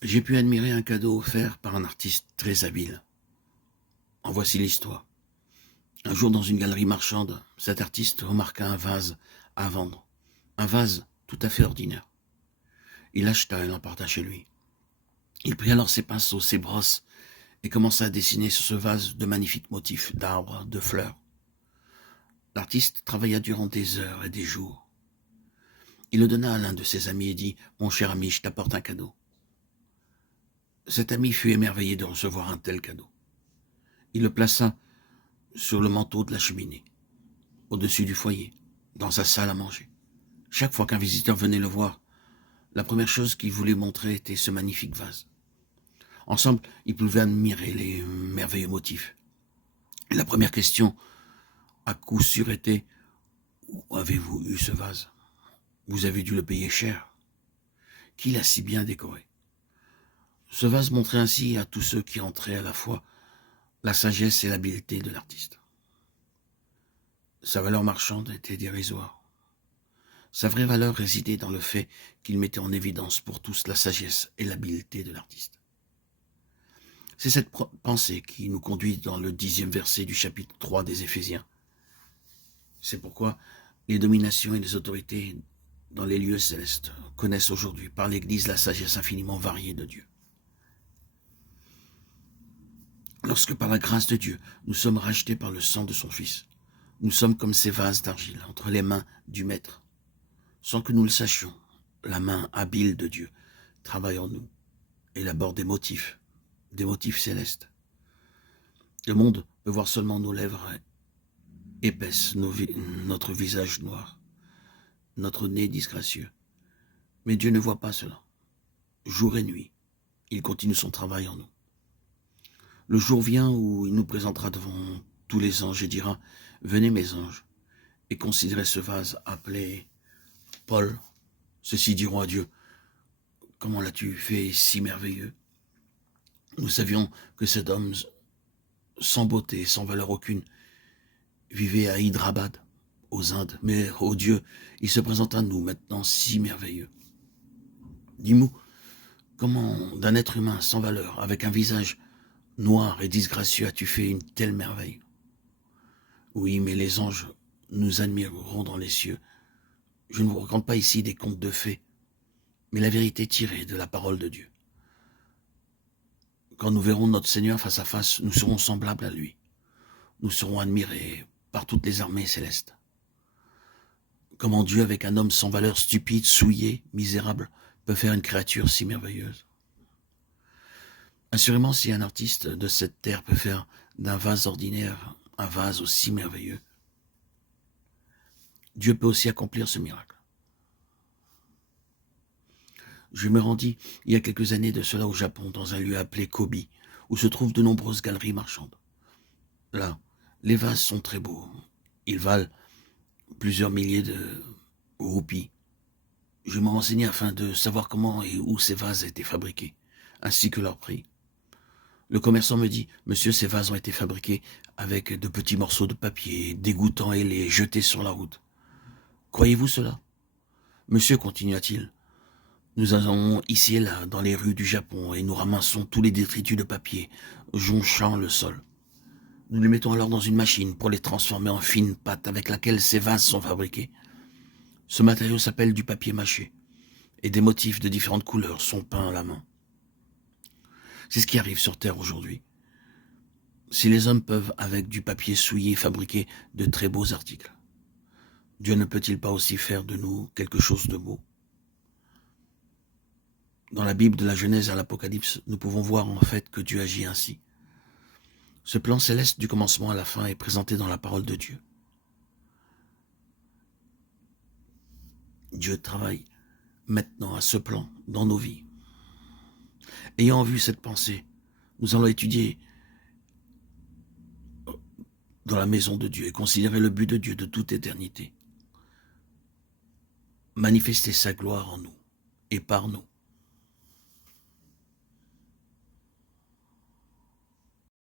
J'ai pu admirer un cadeau offert par un artiste très habile. En voici l'histoire. Un jour, dans une galerie marchande, cet artiste remarqua un vase à vendre. Un vase tout à fait ordinaire. Il l'acheta et l'emporta chez lui. Il prit alors ses pinceaux, ses brosses, et commença à dessiner sur ce vase de magnifiques motifs d'arbres, de fleurs. L'artiste travailla durant des heures et des jours. Il le donna à l'un de ses amis et dit « Mon cher ami, je t'apporte un cadeau. » Cet ami fut émerveillé de recevoir un tel cadeau. Il le plaça sur le manteau de la cheminée, au-dessus du foyer, dans sa salle à manger. Chaque fois qu'un visiteur venait le voir, la première chose qu'il voulait montrer était ce magnifique vase. Ensemble, ils pouvaient admirer les merveilleux motifs. Et la première question, à coup sûr, était « Où avez-vous eu ce vase? Vous avez dû le payer cher. Qui l'a si bien décoré ?» Ce vase montrait ainsi à tous ceux qui entraient à la fois la sagesse et l'habileté de l'artiste. Sa valeur marchande était dérisoire. Sa vraie valeur résidait dans le fait qu'il mettait en évidence pour tous la sagesse et l'habileté de l'artiste. C'est cette pensée qui nous conduit dans le 10e verset du chapitre 3 des Éphésiens. C'est pourquoi les dominations et les autorités dans les lieux célestes connaissent aujourd'hui par l'Église la sagesse infiniment variée de Dieu. Lorsque par la grâce de Dieu, nous sommes rachetés par le sang de son Fils, nous sommes comme ces vases d'argile entre les mains du Maître. Sans que nous le sachions, la main habile de Dieu travaille en nous et élabore des motifs célestes. Le monde peut voir seulement nos lèvres épaisses, notre visage noir, notre nez disgracieux. Mais Dieu ne voit pas cela. Jour et nuit, il continue son travail en nous. Le jour vient où il nous présentera devant tous les anges et dira « Venez mes anges, et considérez ce vase appelé Paul. Ceux-ci diront à Dieu « Comment l'as-tu fait si merveilleux ?» Nous savions que cet homme, sans beauté, sans valeur aucune, vivait à Hyderabad, aux Indes. Mais, ô Dieu, il se présente à nous maintenant si merveilleux. Dis-nous, comment d'un être humain sans valeur, avec un visage noir et disgracieux, as-tu fait une telle merveille? Oui, mais les anges nous admireront dans les cieux. Je ne vous raconte pas ici des contes de fées, mais la vérité tirée de la parole de Dieu. Quand nous verrons notre Seigneur face à face, nous serons semblables à lui. Nous serons admirés par toutes les armées célestes. Comment Dieu, avec un homme sans valeur, stupide, souillé, misérable, peut faire une créature si merveilleuse? Assurément, si un artiste de cette terre peut faire d'un vase ordinaire un vase aussi merveilleux, Dieu peut aussi accomplir ce miracle. Je me rendis il y a quelques années de cela au Japon, dans un lieu appelé Kobe, où se trouvent de nombreuses galeries marchandes. Là, les vases sont très beaux. Ils valent plusieurs milliers de roupies. Je me renseignais afin de savoir comment et où ces vases étaient fabriqués, ainsi que leur prix. Le commerçant me dit « Monsieur, ces vases ont été fabriqués avec de petits morceaux de papier, dégoûtants et les jetés sur la route. Croyez-vous cela? Monsieur, continua-t-il, nous allons ici et là dans les rues du Japon et nous ramassons tous les détritus de papier, jonchant le sol. Nous les mettons alors dans une machine pour les transformer en fine pâte avec laquelle ces vases sont fabriqués. Ce matériau s'appelle du papier mâché et des motifs de différentes couleurs sont peints à la main. C'est ce qui arrive sur Terre aujourd'hui. Si les hommes peuvent, avec du papier souillé, fabriquer de très beaux articles, Dieu ne peut-il pas aussi faire de nous quelque chose de beau? Dans la Bible, de la Genèse à l'Apocalypse, nous pouvons voir en fait que Dieu agit ainsi. Ce plan céleste du commencement à la fin est présenté dans la parole de Dieu. Dieu travaille maintenant à ce plan dans nos vies. Ayant vu cette pensée, nous allons étudier dans la maison de Dieu et considérer le but de Dieu de toute éternité. Manifester sa gloire en nous et par nous.